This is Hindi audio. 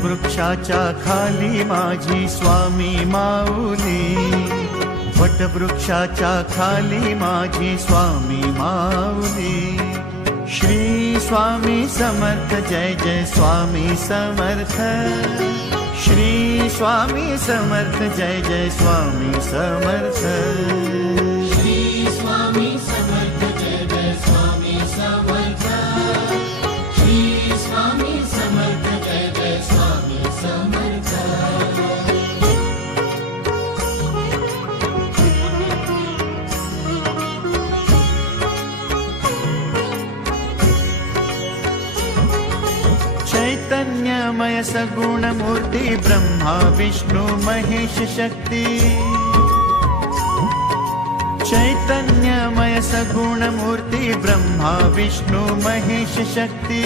वटवृक्षाच्या खाली माझी स्वामी माऊली, वटवृक्षाच्या खाली माझी स्वामी माऊली। श्री स्वामी समर्थ जय जय स्वामी समर्थ, श्री स्वामी समर्थ जय जय स्वामी समर्थ। श्री स्वामी समर्थ जय जय स्वामी समर्थ, श्री स्वामी समर्थ जय जय स्वामी समर्थ। चैतन्यमय सगुण मूर्ति ब्रह्मा विष्णु महेश शक्ति, चैतन्यमय सगुण मूर्ति ब्रह्मा विष्णु महेश शक्ति।